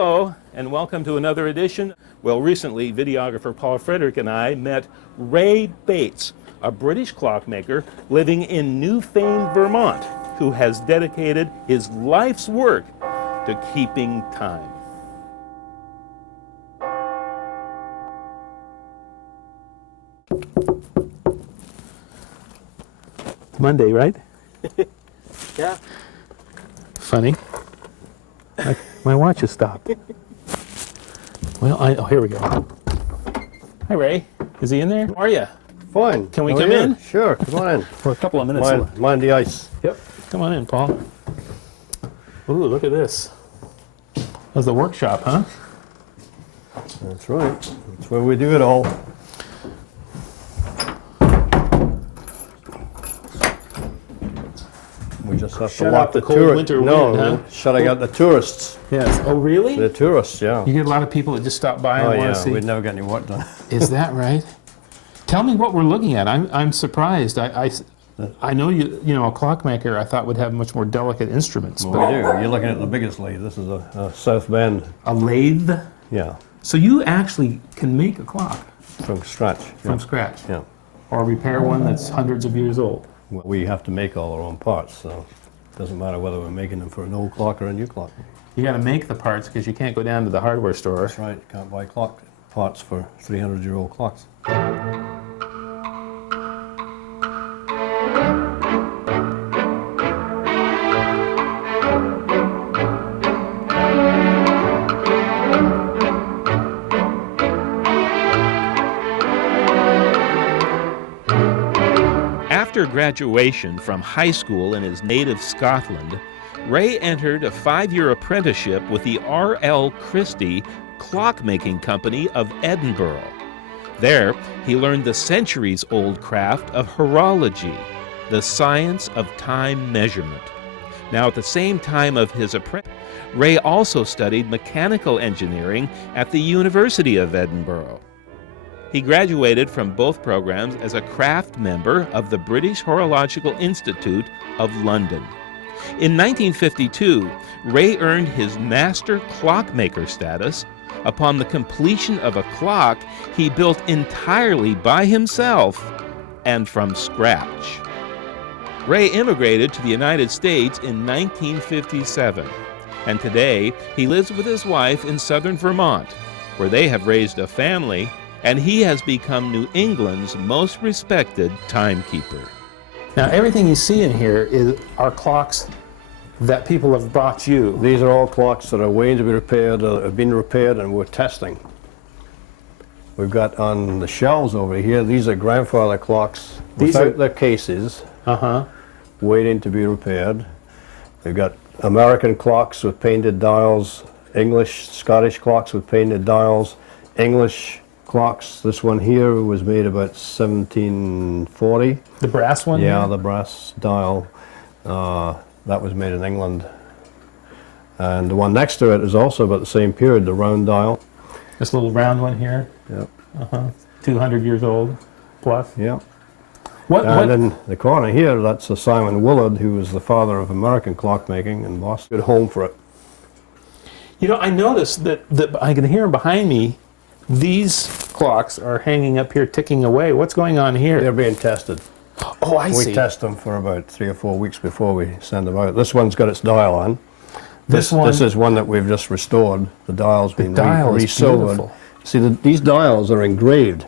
Hello, and welcome to another edition. Well, recently, videographer Paul Frederick and I met Ray Bates, a British clockmaker living in Newfane, Vermont, who has dedicated his life's work to keeping time. It's Monday, right? Yeah. Funny. My watch has stopped. Well, oh, here we go. Hi, Ray. Is he in there? How are you? Fine. Can we come in? Sure, come on in. For a couple of minutes. Mind the ice. Yep. Come on in, Paul. Ooh, look at this. That's the workshop, huh? That's right. That's where we do it all. We just have Shut to out lock the the cold tourists. winter No, wind, huh? shutting out the tourists. Yes. Oh, really? The tourists, yeah. You get a lot of people that just stop by Oh and want yeah, to see. we'd never get any work done. Is that right? Tell me what we're looking at. I'm surprised. I know you know a clockmaker I thought would have much more delicate instruments, Well, but we do. You're looking at the biggest lathe. This is a South Bend. a lathe. Yeah, So you actually can make a clock from scratch. from scratch, Yeah. or repair one that's hundreds of years old. Well, we have to make all our own parts, so it doesn't matter whether we're making them for an old clock or a new clock. You got to make the parts because you can't go down to the hardware store. That's right. You can't buy clock parts for 300-year-old clocks. After graduation from high school in his native Scotland, Ray entered a 5-year apprenticeship with the R.L. Christie Clockmaking Company of Edinburgh. There, he learned the centuries-old craft of horology, the science of time measurement. Now, at the same time of his apprenticeship, Ray also studied mechanical engineering at the University of Edinburgh. He graduated from both programs as a craft member of the British Horological Institute of London. In 1952, Ray earned his master clockmaker status upon the completion of a clock he built entirely by himself and from scratch. Ray immigrated to the United States in 1957, and today he lives with his wife in southern Vermont, where they have raised a family, and he has become New England's most respected timekeeper. Now, everything you see in here are clocks that people have brought you. These are all clocks that are waiting to be repaired, or have been repaired, and we're testing. We've got on the shelves over here, these are grandfather clocks without their cases, waiting to be repaired. We've got American clocks with painted dials, English, Scottish clocks with painted dials, English clocks. This one here was made about 1740. The brass one? Yeah, here? the brass dial. That was made in England. And the one next to it is also about the same period, the round dial. This little round one here? Yep. 200 years old plus? Yep. What? In the corner here, that's a Simon Willard, who was the father of American clockmaking in Boston. Good home for it. You know, I noticed that I can hear behind me, these clocks are hanging up here ticking away. What's going on here? They're being tested. Oh, I see. We test them for about 3 or 4 weeks before we send them out. This one's got its dial on. This is one that we've just restored. The dial's been dial is re-silvered. beautiful. See, these dials are engraved,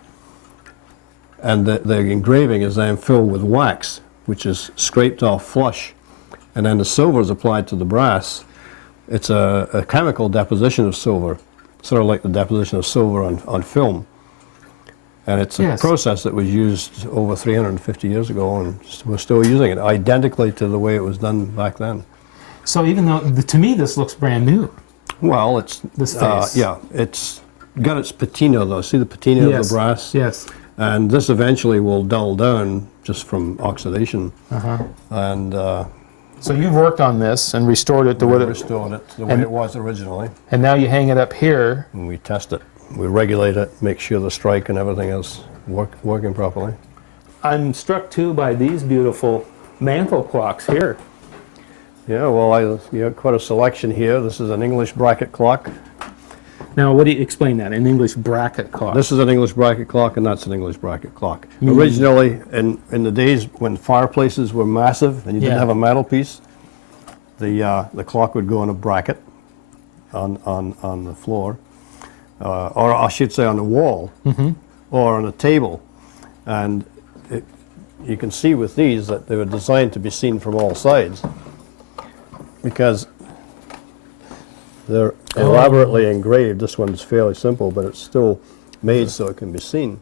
and the engraving is then filled with wax, which is scraped off flush, and then the silver is applied to the brass. It's a chemical deposition of silver, sort of like the deposition of silver on film. And it's a process that was used over 350 years ago, and we're still using it, identically to the way it was done back then. So even though, to me, this looks brand new. Well, it's... This face. Yeah, it's got its patina, though. See the patina of the brass? Yes. And this eventually will dull down just from oxidation. And so you've worked on this and restored it to what it... restored it to the way it was originally. And now you hang it up here. And we test it. We regulate it, make sure the strike and everything is working properly. I'm struck, too, by these beautiful mantle clocks here. Yeah, well, you have quite a selection here. This is an English bracket clock. Now, what do you explain that? An English bracket clock. This is an English bracket clock, and that's an English bracket clock. Originally, in the days when fireplaces were massive and you didn't have a mantelpiece, the clock would go on a bracket on the floor, or I should say on the wall, or on a table. And you can see with these that they were designed to be seen from all sides, because they're elaborately engraved. This one's fairly simple, but it's still made so it can be seen.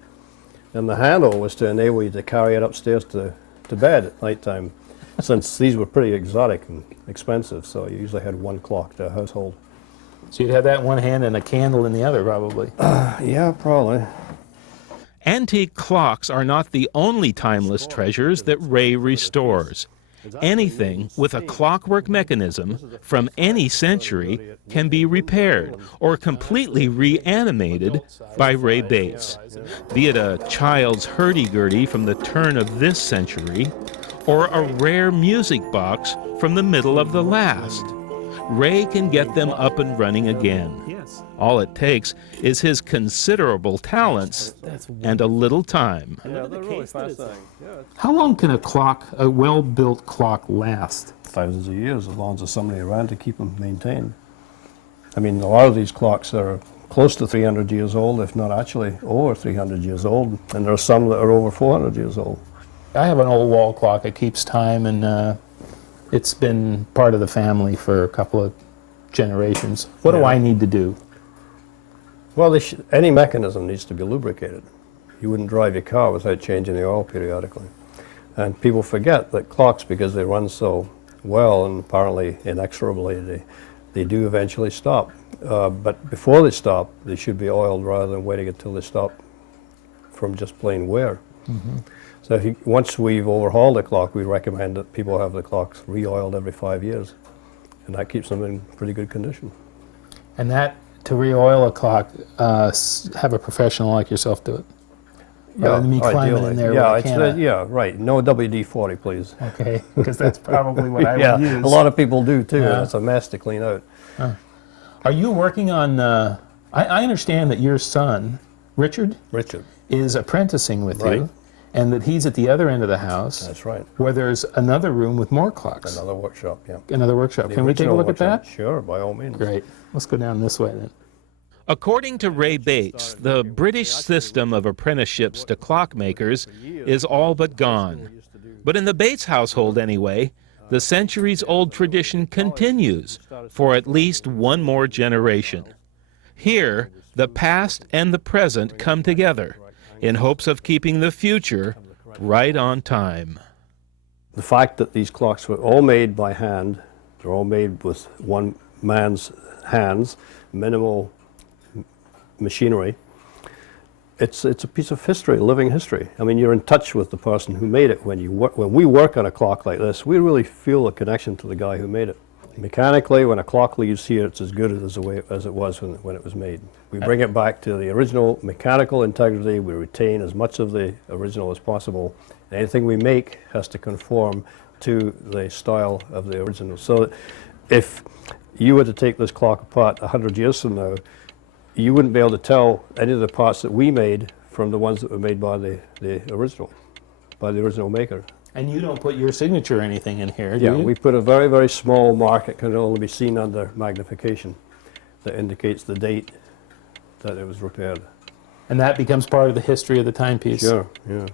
And the handle was to enable you to carry it upstairs to bed at night time, since these were pretty exotic and expensive, so you usually had one clock to a household. So you'd have that in one hand and a candle in the other, probably. Yeah, probably. Antique clocks are not the only timeless treasures that Ray restores. Anything with a clockwork mechanism from any century can be repaired or completely reanimated by Ray Bates, be it a child's hurdy-gurdy from the turn of this century or a rare music box from the middle of the last. Ray can get them up and running again. All it takes is his considerable talents and a little time. Yeah, they're really fascinating. How long can a well-built clock last? Thousands of years, as long as there's somebody around to keep them maintained. I mean, a lot of these clocks are close to 300 years old, if not actually over 300 years old, and there are some that are over 400 years old. I have an old wall clock. It keeps time, and it's been part of the family for a couple of generations. What do I need to do? Well, any mechanism needs to be lubricated. You wouldn't drive your car without changing the oil periodically. And people forget that clocks, because they run so well and apparently inexorably, they do eventually stop. But before they stop, they should be oiled rather than waiting until they stop from just plain wear. So once we've overhauled a clock, we recommend that people have the clocks re-oiled every 5 years. And that keeps them in pretty good condition. And that, to re-oil a clock, have a professional like yourself do it? Rather than me climbing in there with a can. Yeah, right. No WD-40, please. Okay, because that's probably what I would use. A lot of people do too, and it's a mess to clean out. Are you working on, I understand that your son, Richard, is apprenticing with you, and that he's at the other end of the house. That's right. Where there's another room with more clocks. Another workshop, yeah. Another workshop. Can we take a look at that? Sure, by all means. Great. Let's go down this way then. According to Ray Bates, the British system of apprenticeships to clockmakers is all but gone. But in the Bates household anyway, the centuries-old tradition continues for at least one more generation. Here, the past and the present come together in hopes of keeping the future right on time. The fact that these clocks were all made by hand, they're all made with one man's hands, minimal machinery, it's a piece of history, living history. I mean, you're in touch with the person who made it. When we work on a clock like this, we really feel a connection to the guy who made it. Mechanically, when a clock leaves here, it's as good as it was when it was made. We bring it back to the original mechanical integrity. We retain as much of the original as possible. Anything we make has to conform to the style of the original. So if you were to take this clock apart 100 years from now, you wouldn't be able to tell any of the parts that we made from the ones that were made by the original maker. And you don't put your signature or anything in here, do you? Yeah, we put a very, very small mark that can only be seen under magnification that indicates the date that it was repaired. And that becomes part of the history of the timepiece? Sure, yeah.